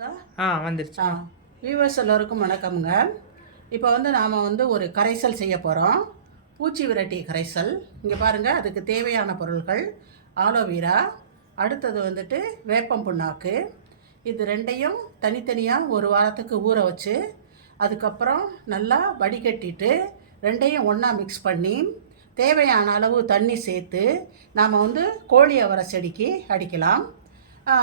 வந்துருச்சு. வியூவர்ஸ் எல்லோருக்கும் வணக்கம்ங்க. இப்போ நாம் ஒரு கரைசல் செய்ய போகிறோம். பூச்சி விரட்டி கரைசல். இங்கே பாருங்கள், அதுக்கு தேவையான பொருட்கள் ஆலோவேரா, அடுத்தது வேப்பம் புண்ணாக்கு. இது ரெண்டையும் தனித்தனியாக ஒரு வாரத்துக்கு ஊற வச்சு அதுக்கப்புறம் நல்லா வடிகட்டிட்டு ரெண்டையும் ஒன்றா மிக்ஸ் பண்ணி தேவையான அளவு தண்ணி சேர்த்து நாம் கோழி அவரை செடிக்கு அடிக்கலாம்.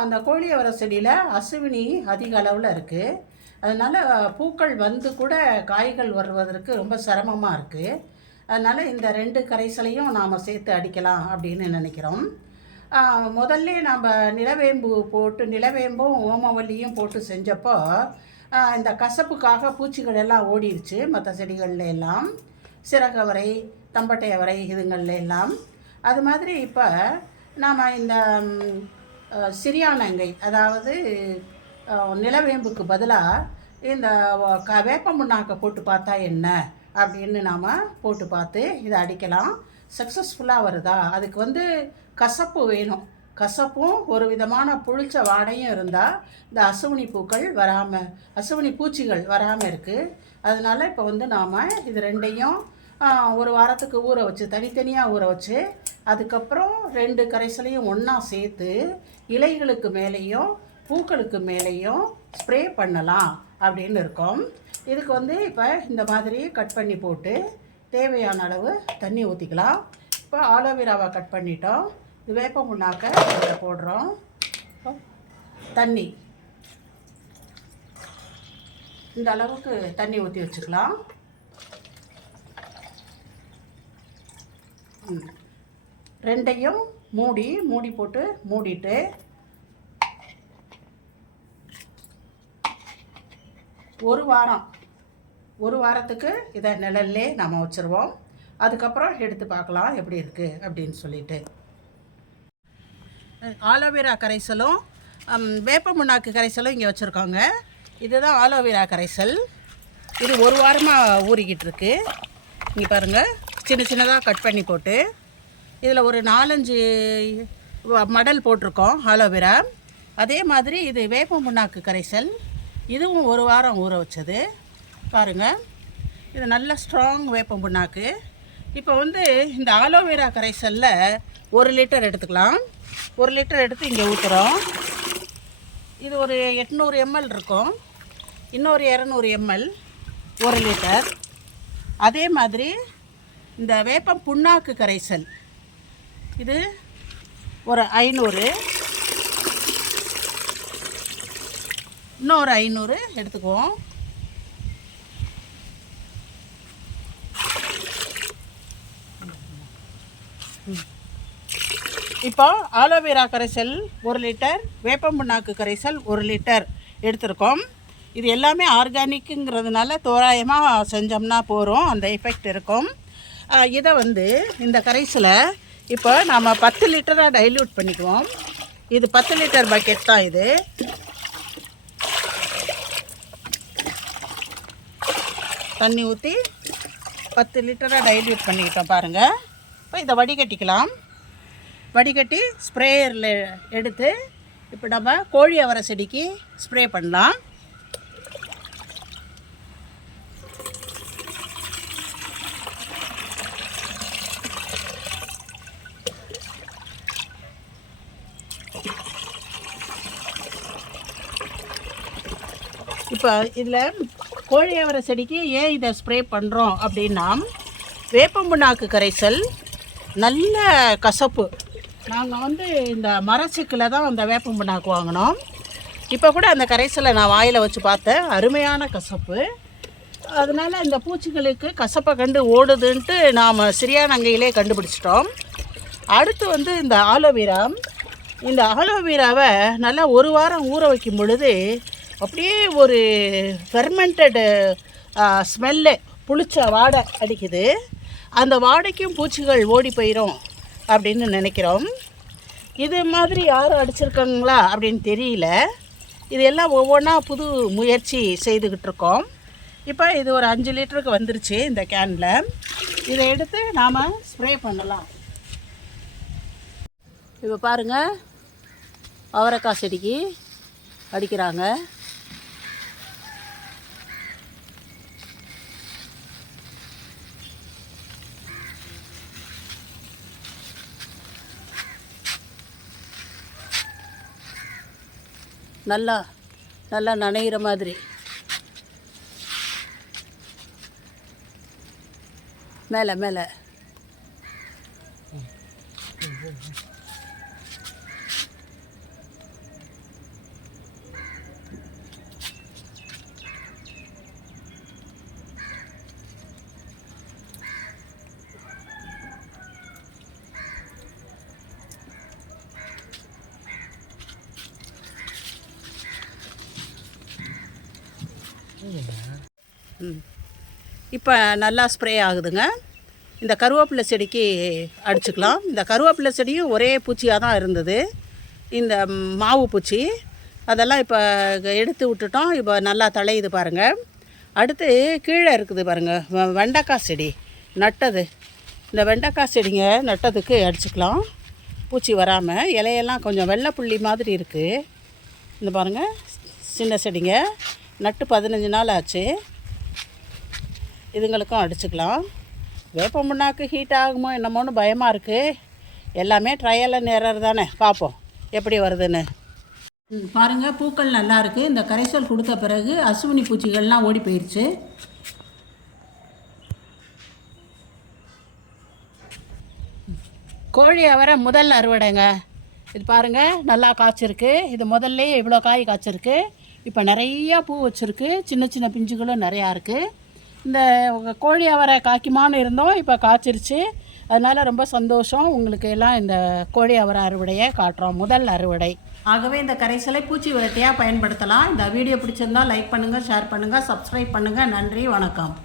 அந்த கோழி அவரை செடியில் அசுவினி அதிக அளவில் இருக்குது. அதனால் பூக்கள் கூட காய்கள் வருவதற்கு ரொம்ப சிரமமாக இருக்குது. அதனால் இந்த ரெண்டு கரைசலையும் நாம் சேர்த்து அடிக்கலாம் அப்படின்னு நினைக்கிறோம். முதல்ல நம்ம நிலவேம்பும் ஓமவல்லியும் போட்டு செஞ்சப்போ இந்த கசப்புக்காக பூச்சிகள் எல்லாம் ஓடிடுச்சு. மற்ற செடிகள்ல எல்லாம் சிறகவரை, தம்பட்டை அவரை இதுங்கள்ல எல்லாம். அது மாதிரி இப்போ நாம் இந்த சிறியானங்கை, அதாவது நிலவேம்புக்கு பதிலாக இந்த வேப்பம் புண்ணாக்கை போட்டு பார்த்தா என்ன அப்படின்னு நாம் போட்டு பார்த்து இதை அடிக்கலாம். சக்ஸஸ்ஃபுல்லாக வருதா? அதுக்கு கசப்பு வேணும். கசப்பும் ஒரு விதமான புளிச்ச வாடையும் இருந்தால் இந்த அசுவினி பூச்சிகள் வராமல் இருக்குது. அதனால் இப்போ நாம் இது ரெண்டையும் ஒரு வாரத்துக்கு ஊற வச்சு தனித்தனியாக ஊற வச்சு அதுக்கப்புறம் ரெண்டு கரைசலையும் ஒன்றா சேர்த்து இலைகளுக்கு மேலேயும் பூக்களுக்கு மேலேயும் ஸ்ப்ரே பண்ணலாம் அப்படின்னு இருக்கோம். இதுக்கு இப்போ இந்த மாதிரி கட் பண்ணி போட்டு தேவையான அளவு தண்ணி ஊற்றிக்கலாம். இப்போ ஆலோவேராவை கட் பண்ணிட்டோம். இது வேப்பம் புண்ணாக்கை இதில் போடுறோம். தண்ணி இந்த அளவுக்கு தண்ணி ஊற்றி வச்சுக்கலாம். ரெண்டையும் மூடி போட்டு மூடிட்டு ஒரு வாரத்துக்கு இதை நிழல்லே நாம் வச்சுருவோம். அதுக்கப்புறம் எடுத்து பார்க்கலாம் எப்படி இருக்குது அப்படின்னு சொல்லிட்டு. ஆலோவேரா கரைசலும் வேப்ப புண்ணாக்கு கரைசலும் இங்கே வச்சுருக்கோங்க. இதுதான் ஆலோவேரா கரைசல். இது ஒரு வாரமாக ஊறிக்கிட்டு இருக்கு. இங்கே பாருங்கள், சின்னதாக கட் பண்ணி போட்டு இதில் ஒரு 4-5 மடல் போட்டிருக்கோம் ஆலோவேரா. அதே மாதிரி இது வேப்பம் புண்ணாக்கு கரைசல். இதுவும் ஒரு வாரம் ஊற வச்சது. பாருங்கள், இது நல்ல ஸ்ட்ராங் வேப்பம் புண்ணாக்கு. இப்போ இந்த ஆலோவேரா கரைசலில் 1 லிட்டர் எடுத்துக்கலாம். 1 லிட்டர் எடுத்து இங்கே ஊற்றுறோம். இது ஒரு 800 ml இருக்கும். இன்னொரு 200 ml 1 லிட்டர். அதே மாதிரி இந்த வேப்பம் புண்ணாக்கு கரைசல் இது ஒரு 500, இன்னொரு 500 எடுத்துக்குவோம். இப்போ ஆலோவேரா கரைசல் 1 லிட்டர், வேப்பம் புண்ணாக்கு கரைசல் 1 லிட்டர் எடுத்திருக்கோம். இது எல்லாமே ஆர்கானிக்குங்கிறதுனால தோராயமாக செஞ்சோம்னா போகிறோம், அந்த எஃபெக்ட் இருக்கும். இதை இந்த கரைசலை இப்போ நாம் 10 லிட்டராக டைல்யூட் பண்ணிக்குவோம். இது 10 லிட்டர் பக்கெட் தான். இது தண்ணி ஊற்றி 10 லிட்டராக டைல்யூட் பண்ணிக்கிட்டோம். பாருங்கள், இப்போ இதை வடிகட்டிக்கலாம். வடிகட்டி ஸ்ப்ரேயரில் எடுத்து இப்போ நம்ம கோழி அவரை செடிக்கு ஸ்ப்ரே பண்ணலாம். இப்போ இதில் கோழி அவரை செடிக்கு ஏன் இதை ஸ்ப்ரே பண்ணுறோம் அப்படின்னா, வேப்பம் புண்ணாக்கு கரைசல் நல்ல கசப்பு. நாங்கள் இந்த மரச்சிக்கில் தான் அந்த வேப்பம் புண்ணாக்கு வாங்கினோம். இப்போ கூட அந்த கரைசலை நான் வாயில் வச்சு பார்த்தேன், அருமையான கசப்பு. அதனால் இந்த பூச்சிகளுக்கு கசப்பை கண்டு ஓடுதுன்ட்டு நாம் சிறியானங்கையிலே கண்டுபிடிச்சிட்டோம். அடுத்து இந்த ஆலோவேராவை நல்லா ஒரு வாரம் ஊற வைக்கும் பொழுது அப்படியே ஒரு ஃபெர்மெண்டட் ஸ்மெல்லு, புளிச்ச வாடை அடிக்குது. அந்த வாடைக்கும் பூச்சிகள் ஓடி போயிடும் அப்படின்னு நினைக்கிறோம். இது மாதிரி யாரும் அடிச்சிருக்காங்களா அப்படின்னு தெரியல. இது எல்லாம் ஒவ்வொன்றா புது முயற்சி செய்துக்கிட்டு இருக்கோம். இப்போ இது ஒரு 5 லிட்டருக்கு வந்துருச்சு இந்த கேனில். இதை எடுத்து நாம் ஸ்ப்ரே பண்ணலாம். இப்போ பாருங்கள், அவரைக்காய் செடிக்கு அடிக்கிறாங்க. நல்லா நல்லா நனைகிற மாதிரி. மேலே மேலே இப்போ நல்லா ஸ்ப்ரே ஆகுதுங்க. இந்த கருவேப்பிலை செடிக்கு அடிச்சுக்கலாம். இந்த கருவேப்பிலை செடியும் ஒரே பூச்சியாக தான் இருந்தது, இந்த மாவு பூச்சி. அதெல்லாம் இப்போ எடுத்து விட்டுட்டோம். இப்போ நல்லா தழையுது பாருங்கள். அடுத்து கீழே இருக்குது பாருங்கள், வெண்டைக்காய் செடி நட்டது. இந்த வெண்டைக்காய் செடிங்க நட்டதுக்கு அடிச்சுக்கலாம், பூச்சி வராமல். இலையெல்லாம் கொஞ்சம் வெள்ளை புள்ளி மாதிரி இருக்குது. இந்த பாருங்கள், சின்ன செடிங்க நட்டு 15 நாள் ஆச்சு. இதுங்களுக்கும் அடிச்சுக்கலாம். வேப்ப முன்னாக்கு ஹீட் ஆகுமோ என்னமோன்னு பயமாக இருக்குது. எல்லாமே ட்ரையல் அண்ட் எரர் தானே, பார்ப்போம் எப்படி வருதுன்னு. பாருங்கள், பூக்கள் நல்லா இருக்குது. இந்த கரைசல் கொடுத்த பிறகு அசுவினி பூச்சிகள்லாம் ஓடி போயிடுச்சு. கோழி அவரை முதல் அறுவடைங்க. இது பாருங்கள், நல்லா காய்ச்சிருக்கு. இது முதல்ல இவ்வளோ காய் காய்ச்சிருக்கு. இப்போ நிறையா பூ வச்சுருக்கு. சின்ன சின்ன பிஞ்சுகளும் நிறையா இருக்குது. இந்த கோழி அவரை காய்க்குமான்னு இருந்தோம், இப்போ காய்ச்சிருச்சு. அதனால் ரொம்ப சந்தோஷம். உங்களுக்கு எல்லாம் இந்த கோழி அவரை அறுவடையை காட்டுறோம், முதல் அறுவடை. ஆகவே இந்த கரைசலை பூச்சி விரட்டியாக பயன்படுத்தலாம். இந்த வீடியோ பிடிச்சிருந்தால் லைக் பண்ணுங்கள், ஷேர் பண்ணுங்கள், சப்ஸ்கிரைப் பண்ணுங்கள். நன்றி, வணக்கம்.